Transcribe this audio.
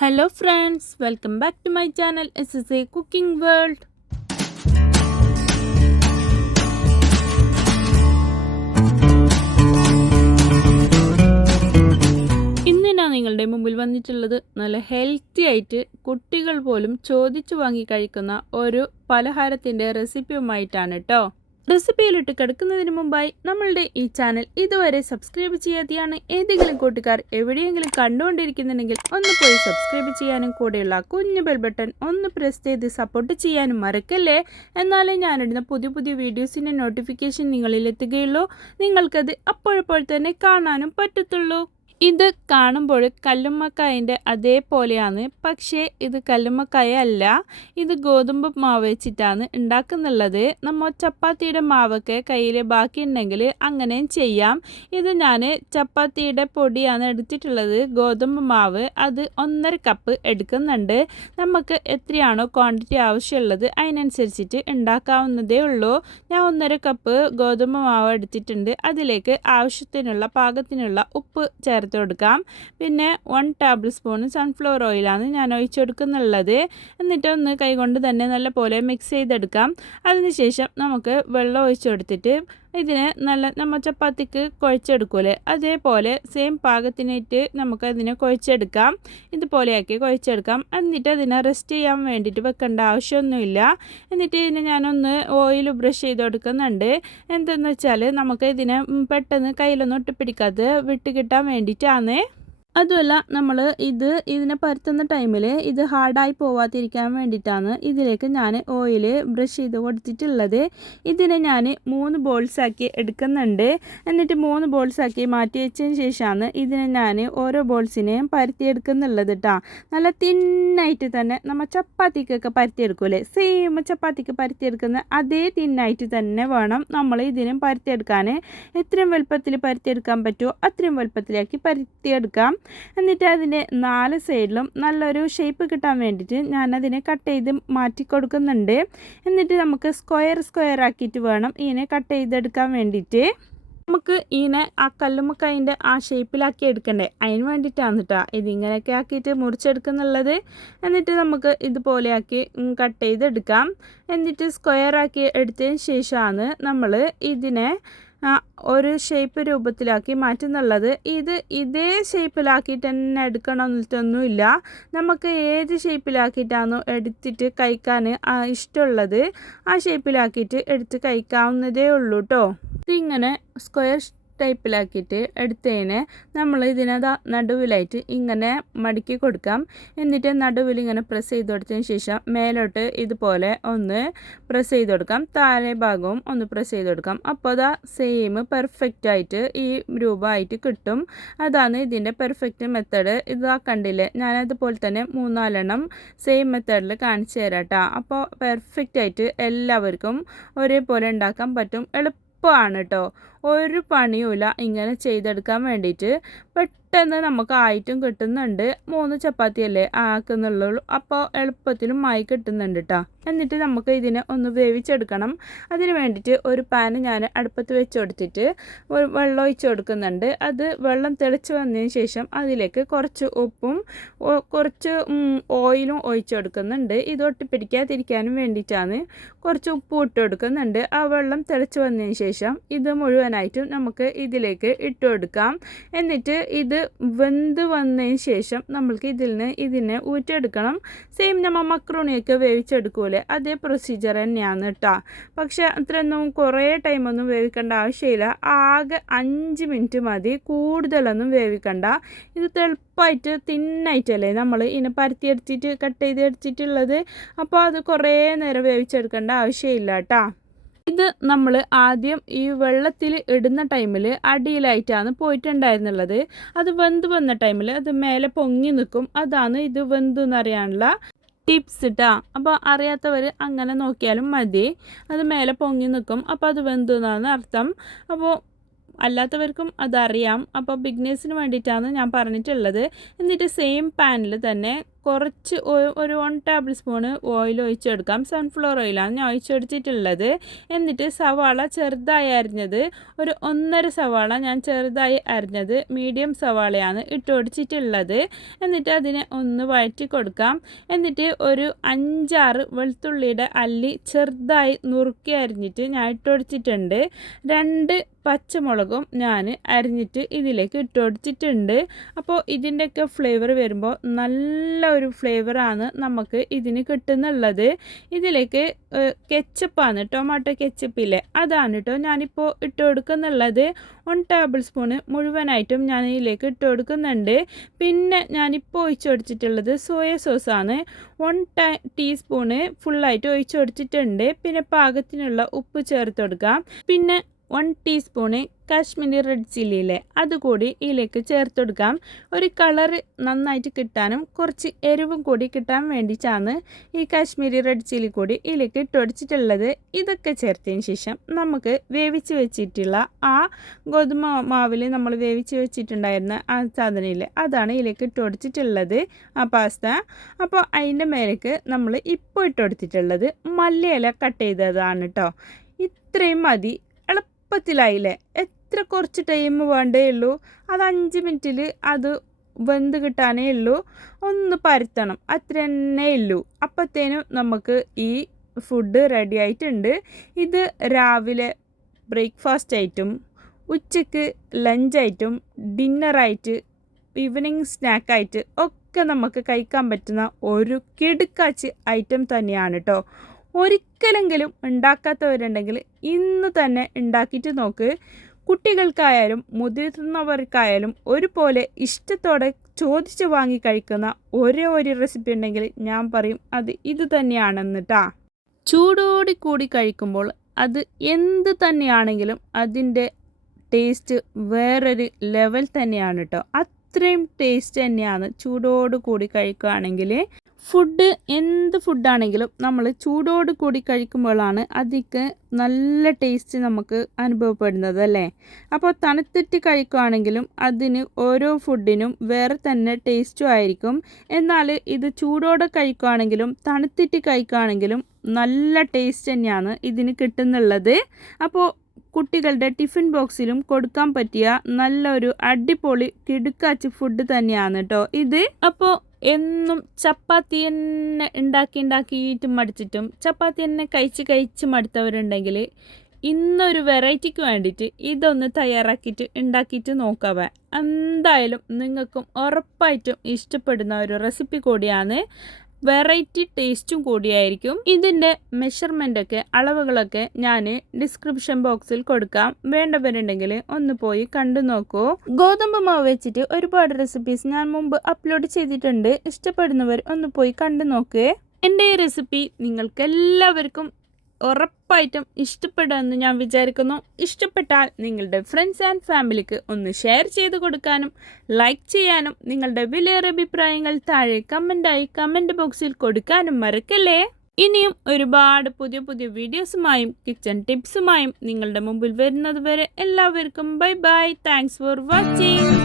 Hello friends, welcome back to my channel SSA Cooking World. ഇന്ന് ഞാൻ നിങ്ങളുടെ മുമ്പിൽ വന്നിട്ടുള്ളത് നല്ല ഹെൽത്തി ആയിട്ട് കുട്ടികൾ പോലും ചോദിച്ചു വാങ്ങി കഴിക്കുന്ന ഒരു പലഹാരത്തിൻ്റെ റെസിപ്പിയുമായിട്ടാണ് കേട്ടോ. റെസിപ്പിയിലിട്ട് കിടക്കുന്നതിന് മുമ്പായി നമ്മളുടെ ഈ ചാനൽ ഇതുവരെ സബ്സ്ക്രൈബ് ചെയ്യാതെയാണ് ഏതെങ്കിലും കൂട്ടുകാർ എവിടെയെങ്കിലും കണ്ടുകൊണ്ടിരിക്കുന്നുണ്ടെങ്കിൽ ഒന്ന് പോയി സബ്സ്ക്രൈബ് ചെയ്യാനും കൂടെയുള്ള കുഞ്ഞു ബെൽ ബട്ടൺ ഒന്ന് പ്രസ് ചെയ്ത് സപ്പോർട്ട് ചെയ്യാനും മറക്കല്ലേ. എന്നാലേ ഞാനിടുന്ന പുതിയ പുതിയ വീഡിയോസിൻ്റെ നോട്ടിഫിക്കേഷൻ നിങ്ങളിൽ എത്തുകയുള്ളൂ. നിങ്ങൾക്കത് അപ്പോഴപ്പോൾ തന്നെ കാണാനും പറ്റത്തുള്ളൂ. ഇത് കാണുമ്പോൾ കല്ലുമ്മക്കായൻ്റെ അതേപോലെയാണ്, പക്ഷേ ഇത് കല്ലുമ്മക്കായ അല്ല. ഇത് ഗോതമ്പ് മാവ് വെച്ചിട്ടാണ് ഉണ്ടാക്കുന്നുള്ളത്. നമ്മൾ ചപ്പാത്തിയുടെ മാവൊക്കെ കയ്യിൽ ബാക്കിയുണ്ടെങ്കിൽ അങ്ങനെയും ചെയ്യാം. ഇത് ഞാൻ ചപ്പാത്തിയുടെ പൊടിയാണ് എടുത്തിട്ടുള്ളത്, ഗോതമ്പ് മാവ്. അത് 1.5 കപ്പ് എടുക്കുന്നുണ്ട്. നമുക്ക് എത്രയാണോ ക്വാണ്ടിറ്റി ആവശ്യമുള്ളത് അതിനനുസരിച്ചിട്ട് ഉണ്ടാക്കാവുന്നതേ ഉള്ളൂ. ഞാൻ 1.5 കപ്പ് ഗോതമ്പ് മാവ് എടുത്തിട്ടുണ്ട്. അതിലേക്ക് ആവശ്യത്തിനുള്ള പാകത്തിനുള്ള ഉപ്പ് ചേർത്ത് കൊടുക്കാം. പിന്നെ 1 ടേബിൾ സ്പൂൺ സൺഫ്ലവർ ഓയിലാണ് ഞാൻ ഒഴിച്ചെടുക്കുന്നുള്ളത്. എന്നിട്ട് ഒന്ന് കൈകൊണ്ട് തന്നെ നല്ല പോലെ മിക്സ് ചെയ്തെടുക്കാം. അതിനുശേഷം നമുക്ക് വെള്ളം ഒഴിച്ചു കൊടുത്തിട്ട് ഇതിനെ നമ്മൾ ചപ്പാത്തിക്ക് കുഴച്ചെടുക്കൂലേ, അതേപോലെ സെയിം പാകത്തിനായിട്ട് നമുക്ക് അതിനെ കുഴച്ചെടുക്കാം. ഇതുപോലെയാക്കി കുഴച്ചെടുക്കാം. എന്നിട്ട് അതിനെ റെസ്റ്റ് ചെയ്യാൻ വേണ്ടിയിട്ട് വെക്കേണ്ട ആവശ്യമൊന്നുമില്ല. എന്നിട്ട് ഇതിനെ ഞാനൊന്ന് ഓയിൽ ബ്രഷ് ചെയ്ത് കൊടുക്കുന്നുണ്ട്. എന്തെന്ന് വെച്ചാൽ നമുക്ക് ഇതിനെ പെട്ടെന്ന് കയ്യിലൊന്നും ഒട്ടിപ്പിടിക്കാതെ വിട്ട് കിട്ടാൻ വേണ്ടിയിട്ടാണ്. അതുമല്ല നമ്മൾ ഇതിനെ പരത്തുന്ന ടൈമിൽ ഇത് ഹാർഡായി പോവാതിരിക്കാൻ വേണ്ടിയിട്ടാണ് ഇതിലേക്ക് ഞാൻ ഓയിൽ ബ്രഷ് ചെയ്ത് കൊടുത്തിട്ടുള്ളത്. ഇതിനെ ഞാൻ 3 ബോൾസാക്കി എടുക്കുന്നുണ്ട്. എന്നിട്ട് 3 ബോൾസാക്കി മാറ്റി വെച്ചതിന് ശേഷമാണ് ഇതിനെ ഞാൻ ഓരോ ബോൾസിനെയും പരത്തിയെടുക്കുന്നുള്ളത് കേട്ടോ. നല്ല തിന്നായിട്ട് തന്നെ നമ്മൾ ചപ്പാത്തിക്കൊക്കെ പരത്തിയെടുക്കൂലേ, സെയിം ചപ്പാത്തിക്ക് പരത്തിയെടുക്കുന്ന അതേ തിന്നായിട്ട് തന്നെ വേണം നമ്മൾ ഇതിനും പരത്തിയെടുക്കാൻ. എത്രയും വലുപ്പത്തിൽ പരത്തിയെടുക്കാൻ പറ്റുമോ അത്രയും വലുപ്പത്തിലാക്കി പരത്തിയെടുക്കാം. എന്നിട്ട് അതിൻ്റെ 4 സൈഡിലും നല്ലൊരു ഷേപ്പ് കിട്ടാൻ വേണ്ടിയിട്ട് ഞാനതിനെ കട്ട് ചെയ്ത് മാറ്റി കൊടുക്കുന്നുണ്ട്. എന്നിട്ട് നമുക്ക് സ്ക്വയർ ആക്കിയിട്ട് വേണം ഇതിനെ കട്ട് ചെയ്തെടുക്കാൻ വേണ്ടിയിട്ട്. നമുക്ക് ഇതിനെ ആ കല്ലുമ്മക്കായൻ്റെ ആ ഷേപ്പിലാക്കി എടുക്കണ്ടേ, അതിന് വേണ്ടിയിട്ടാണ് കേട്ടോ ഇതിങ്ങനെയൊക്കെ ആക്കിയിട്ട് മുറിച്ചെടുക്കുന്നുള്ളത്. എന്നിട്ട് നമുക്ക് ഇതുപോലെയാക്കി കട്ട് ചെയ്തെടുക്കാം. എന്നിട്ട് സ്ക്വയറാക്കി എടുത്തതിന് ശേഷമാണ് നമ്മൾ ഇതിനെ ഒരു ഷേപ്പ് രൂപത്തിലാക്കി മാറ്റുന്നുള്ളത്. ഇതേ ഷേപ്പിലാക്കിയിട്ട് തന്നെ എടുക്കണമെന്നിട്ടൊന്നുമില്ല. നമുക്ക് ഏത് ഷേപ്പിലാക്കിയിട്ടാണോ എടുത്തിട്ട് കഴിക്കാൻ ഇഷ്ടമുള്ളത് ആ ഷേപ്പിലാക്കിയിട്ട് എടുത്ത് കഴിക്കാവുന്നതേ ഉള്ളൂ കേട്ടോ. ഇതിങ്ങനെ സ്ക്വയർ ടൈപ്പിലാക്കിയിട്ട് എടുത്തതിന് നമ്മൾ ഇതിനത് നടുവിലായിട്ട് ഇങ്ങനെ മടക്കി കൊടുക്കാം. എന്നിട്ട് നടുവിൽ ഇങ്ങനെ പ്രസ് ചെയ്ത് കൊടുത്തതിന് ശേഷം മേലോട്ട് ഇതുപോലെ ഒന്ന് പ്രസ് ചെയ്ത് കൊടുക്കാം. താഴെ ഭാഗവും ഒന്ന് പ്രസ് ചെയ്ത് കൊടുക്കാം. അപ്പോൾ അതാ സെയിം പെർഫെക്റ്റ് ആയിട്ട് ഈ രൂപമായിട്ട് കിട്ടും. അതാണ് ഇതിൻ്റെ പെർഫെക്റ്റ് മെത്തേഡ്. ഇതാ കണ്ടില്ലേ, ഞാനതുപോലെ തന്നെ 3-4 സെയിം മെത്തേഡിൽ കാണിച്ചു തരാം കേട്ടോ. അപ്പോൾ പെർഫെക്റ്റ് ആയിട്ട് എല്ലാവർക്കും ഒരേപോലെ ഉണ്ടാക്കാൻ പറ്റും. എളുപ്പമാണ് കേട്ടോ, ഒരു പണിയുമില്ല ഇങ്ങനെ ചെയ്തെടുക്കാൻ വേണ്ടിയിട്ട്. പെട്ടെന്ന് നമുക്ക് ആയിട്ടും കിട്ടുന്നുണ്ട്. 3 ചപ്പാത്തിയല്ലേ ആക്കുന്നുള്ളൂ, അപ്പോൾ എളുപ്പത്തിലും ആയി കിട്ടുന്നുണ്ട് കേട്ടോ. എന്നിട്ട് നമുക്ക് ഇതിനെ ഒന്ന് വേവിച്ചെടുക്കണം. അതിന് വേണ്ടിയിട്ട് ഒരു പാൻ ഞാൻ അടുപ്പത്ത് വെച്ച് കൊടുത്തിട്ട് വെള്ളം ഒഴിച്ച് കൊടുക്കുന്നുണ്ട്. അത് വെള്ളം തിളച്ച് വന്നതിന് ശേഷം അതിലേക്ക് കുറച്ച് ഉപ്പും കുറച്ച് ഓയിലും ഒഴിച്ച് കൊടുക്കുന്നുണ്ട്. ഇത് ഒട്ടിപ്പിടിക്കാതിരിക്കാനും വേണ്ടിയിട്ടാണ്. കുറച്ച് ഉപ്പ് ഇട്ട് കൊടുക്കുന്നുണ്ട്. ആ വെള്ളം തിളച്ച് വന്നതിന് ശേഷം ഇത് മുഴുവനായിട്ടും നമുക്ക് ഇതിലേക്ക് ഇട്ട് കൊടുക്കാം. എന്നിട്ട് ഇത് വെന്ത് വന്നതിന് ശേഷം നമ്മൾക്ക് ഇതിനെ ഊറ്റിയെടുക്കണം. സെയിം നമ്മൾ മക്രോണിയൊക്കെ വേവിച്ചെടുക്കൂലേ, അതേ പ്രൊസീജിയർ തന്നെയാണ് കേട്ടോ. പക്ഷേ അത്രയൊന്നും കുറേ ടൈമൊന്നും വേവിക്കേണ്ട ആവശ്യമില്ല. ആകെ 5 മിനിറ്റ് മതി, കൂടുതലൊന്നും വേവിക്കണ്ട. ഇത് എളുപ്പമായിട്ട് തിന്നായിട്ടല്ലേ നമ്മൾ ഇതിനെ പരത്തിയെടുത്തിട്ട് കട്ട് ചെയ്തെടുത്തിട്ടുള്ളത്. അപ്പോൾ അത് കുറേ നേരം വേവിച്ചെടുക്കേണ്ട ആവശ്യമില്ല കേട്ടോ. ഇത് നമ്മൾ ആദ്യം ഈ വെള്ളത്തിൽ ഇടുന്ന ടൈമിൽ അടിയിലായിട്ടാണ് പോയിട്ടുണ്ടായിരുന്നുള്ളത്. അത് വെന്ത് വന്ന ടൈമിൽ അത് മേലെ പൊങ്ങി നിൽക്കും. അതാണ് ഇത് വെന്തെന്നറിയാനുള്ള ടിപ്സ് കേട്ടോ. അപ്പോൾ അറിയാത്തവർ അങ്ങനെ നോക്കിയാലും മതി. അത് മേലെ പൊങ്ങി നിൽക്കും, അപ്പോൾ അത് വെന്തു എന്നാണ് അർത്ഥം. അപ്പോൾ അല്ലാത്തവർക്കും അതറിയാം. അപ്പോൾ ബിഗ്നേഴ്സിന് വേണ്ടിയിട്ടാണ് ഞാൻ പറഞ്ഞിട്ടുള്ളത്. എന്നിട്ട് സെയിം പാനിൽ തന്നെ കുറച്ച് ഒരു 1 ടേബിൾ സ്പൂണ് ഓയിൽ ഒഴിച്ചെടുക്കാം. സൺഫ്ലവർ ഓയിലാണ് ഞാൻ ഒഴിച്ചെടുത്തിട്ടുള്ളത്. എന്നിട്ട് സവാള ചെറുതായി അരിഞ്ഞത് ഒരു 1.5 സവാള ഞാൻ ചെറുതായി അരിഞ്ഞത് മീഡിയം സവാളയാണ് ഇട്ടുകൊടുത്തിട്ടുള്ളത്. എന്നിട്ട് അതിനെ ഒന്ന് വഴറ്റി കൊടുക്കാം. എന്നിട്ട് ഒരു 5-6 വെളുത്തുള്ളിയുടെ അല്ലി ചെറുതായി നുറുക്കി അരിഞ്ഞിട്ട് ഞാൻ ഇട്ടുകൊടുത്തിട്ടുണ്ട്. 2 പച്ചമുളകും ഞാൻ അരിഞ്ഞിട്ട് ഇതിലേക്ക് ഇട്ട് കൊടുത്തിട്ടുണ്ട്. അപ്പോൾ ഇതിൻ്റെയൊക്കെ ഫ്ലേവർ വരുമ്പോൾ നല്ല ഒരു ഫ്ലേവറാണ് നമുക്ക് ഇതിന് കിട്ടുന്നുള്ളത്. ഇതിലേക്ക് കെച്ചപ്പാണ്, ടൊമാറ്റോ കെച്ചപ്പില്ലേ, അതാണ് കേട്ടോ ഞാനിപ്പോൾ ഇട്ട് കൊടുക്കുന്നുള്ളത്. 1 ടേബിൾ സ്പൂണ് മുഴുവനായിട്ടും ഞാൻ ഇതിലേക്ക് ഇട്ട് കൊടുക്കുന്നുണ്ട്. പിന്നെ ഞാനിപ്പോൾ ഒഴിച്ചു കൊടുത്തിട്ടുള്ളത് സോയ സോസാണ്. 1 ടീസ്പൂണ് ഫുള്ളായിട്ട് ഒഴിച്ചു കൊടുത്തിട്ടുണ്ട്. പിന്നെ പാകത്തിനുള്ള ഉപ്പ് ചേർത്ത് കൊടുക്കാം. പിന്നെ 1 ടീസ്പൂണ് കാശ്മീരി റെഡ് ചില്ലിയില്ലേ, അതുകൂടി ഇതിലേക്ക് ചേർത്ത് കൊടുക്കാം. ഒരു കളറ് നന്നായിട്ട് കിട്ടാനും കുറച്ച് എരിവും കൂടി കിട്ടാൻ വേണ്ടിയിട്ടാണ് ഈ കാശ്മീരി റെഡ് ചില്ലി കൂടി ഇതിലേക്ക് ഇട്ട് കൊടുത്തിട്ടുള്ളത്. ഇതൊക്കെ ചേർത്തതിന് ശേഷം നമുക്ക് വേവിച്ച് വെച്ചിട്ടുള്ള ആ ഗോതമ്പ് മാവിൽ നമ്മൾ വേവിച്ച് വെച്ചിട്ടുണ്ടായിരുന്ന ആ സാധനമില്ലേ, അതാണ് ഇതിലേക്ക് ഇട്ട് കൊടുത്തിട്ടുള്ളത്, ആ പാസ്ത. അപ്പോൾ അതിൻ്റെ മേലേക്ക് നമ്മൾ ഇപ്പോൾ ഇട്ട് കൊടുത്തിട്ടുള്ളത് മല്ലിയില കട്ട് ചെയ്തതാണ് കേട്ടോ. ഇത്രയും മതി. എളുപ്പത്തിലായില്ലേ, എത്ര കുറച്ച് ടൈം വേണ്ടേ ഉള്ളൂ. അത് 5 മിനിറ്റിൽ അത് വെന്ത് കിട്ടാനേ ഉള്ളൂ. ഒന്ന് പരത്തണം, അത്ര തന്നെ ഉള്ളൂ. അപ്പോഴത്തേനും നമുക്ക് ഈ ഫുഡ് റെഡി ആയിട്ടുണ്ട്. ഇത് രാവിലെ ബ്രേക്ക്ഫാസ്റ്റ് ആയിട്ടും ഉച്ചയ്ക്ക് ലഞ്ചായിട്ടും ഡിന്നറായിട്ട് ഈവനിങ് സ്നാക്കായിട്ട് ഒക്കെ നമുക്ക് കഴിക്കാൻ പറ്റുന്ന ഒരു കിടുക്കാച്ചി ഐറ്റം തന്നെയാണ് കേട്ടോ. ഒരിക്കലെങ്കിലും ഉണ്ടാക്കാത്തവരുണ്ടെങ്കിൽ ഇന്ന് തന്നെ ഉണ്ടാക്കിയിട്ട് നോക്ക്. കുട്ടികൾക്കായാലും മുതിർന്നവർക്കായാലും ഒരുപോലെ ഇഷ്ടത്തോടെ ചോദിച്ച് വാങ്ങി കഴിക്കുന്ന ഒരേ ഒരു റെസിപ്പി ഉണ്ടെങ്കിൽ ഞാൻ പറയും അത് ഇത് തന്നെയാണെന്ന് ട്ടാ. ചൂടോടി കൂടി കഴിക്കുമ്പോൾ അത് എന്ത് തന്നെയാണെങ്കിലും അതിൻ്റെ ടേസ്റ്റ് വേറൊരു ലെവൽ തന്നെയാണ് കേട്ടോ. അത്രയും ടേസ്റ്റ് തന്നെയാണ് ചൂടോട് കൂടി കഴിക്കുകയാണെങ്കിൽ. ഫുഡ് എന്ത് ഫുഡാണെങ്കിലും നമ്മൾ ചൂടോട് കൂടി കഴിക്കുമ്പോഴാണ് അതിക്ക് നല്ല ടേസ്റ്റ് നമുക്ക് അനുഭവപ്പെടുന്നത് അല്ലേ. അപ്പോൾ തണുത്തിട്ട് കഴിക്കുകയാണെങ്കിലും അതിന് ഓരോ ഫുഡിനും വേറെ തന്നെ ടേസ്റ്റും ആയിരിക്കും. എന്നാൽ ഇത് ചൂടോടെ കഴിക്കുകയാണെങ്കിലും തണുത്തിട്ട് കഴിക്കുകയാണെങ്കിലും നല്ല ടേസ്റ്റ് തന്നെയാണ് ഇതിന് കിട്ടുന്നുള്ളത്. അപ്പോൾ കുട്ടികളുടെ ടിഫിൻ ബോക്സിലും കൊടുക്കാൻ പറ്റിയ നല്ലൊരു അടിപൊളി കിടുക്കാച്ചി ഫുഡ് തന്നെയാണ് കേട്ടോ ഇത്. അപ്പോൾ എന്നും ചപ്പാത്തി തന്നെ ഉണ്ടാക്കിയിട്ട് മടിച്ചിട്ടും ചപ്പാത്തി തന്നെ കഴിച്ച് മടുത്തവരുണ്ടെങ്കിൽ ഇന്നൊരു വെറൈറ്റിക്ക് വേണ്ടിയിട്ട് ഇതൊന്ന് തയ്യാറാക്കിയിട്ട് ഉണ്ടാക്കിയിട്ട് നോക്കാവേ. എന്തായാലും നിങ്ങൾക്കും ഉറപ്പായിട്ടും ഇഷ്ടപ്പെടുന്ന ഒരു റെസിപ്പി കൂടിയാണ്. വെറൈറ്റി ടേസ്റ്റും കൂടിയായിരിക്കും. ഇതിൻ്റെ മെഷർമെൻ്റൊക്കെ അളവുകളൊക്കെ ഞാൻ ഡിസ്ക്രിപ്ഷൻ ബോക്സിൽ കൊടുക്കാം. വേണ്ടവരുണ്ടെങ്കിൽ ഒന്ന് പോയി കണ്ടു നോക്കൂ. ഗോതമ്പ് മാവ് വെച്ചിട്ട് ഒരുപാട് റെസിപ്പീസ് ഞാൻ മുമ്പ് അപ്ലോഡ് ചെയ്തിട്ടുണ്ട്. ഇഷ്ടപ്പെടുന്നവർ ഒന്ന് പോയി കണ്ടു നോക്കേ. എൻ്റെ ഈ റെസിപ്പി നിങ്ങൾക്ക് എല്ലാവർക്കും ഉറപ്പായിട്ടും ഇഷ്ടപ്പെടുമെന്ന് ഞാൻ വിചാരിക്കുന്നു. ഇഷ്ടപ്പെട്ടാൽ നിങ്ങളുടെ ഫ്രണ്ട്സ് ആൻഡ് ഫാമിലിക്ക് ഒന്ന് ഷെയർ ചെയ്ത് കൊടുക്കാനും ലൈക്ക് ചെയ്യാനും നിങ്ങളുടെ വിലയേറിയ അഭിപ്രായങ്ങൾ താഴെ കമൻറ്റ് ബോക്സിൽ കൊടുക്കാനും മറക്കല്ലേ. ഇനിയും ഒരുപാട് പുതിയ വീഡിയോസുമായും കിച്ചൺ ടിപ്സുമായും നിങ്ങളുടെ മുമ്പിൽ വരുന്നത് വരെ എല്ലാവർക്കും ബൈ. Thanks for watching.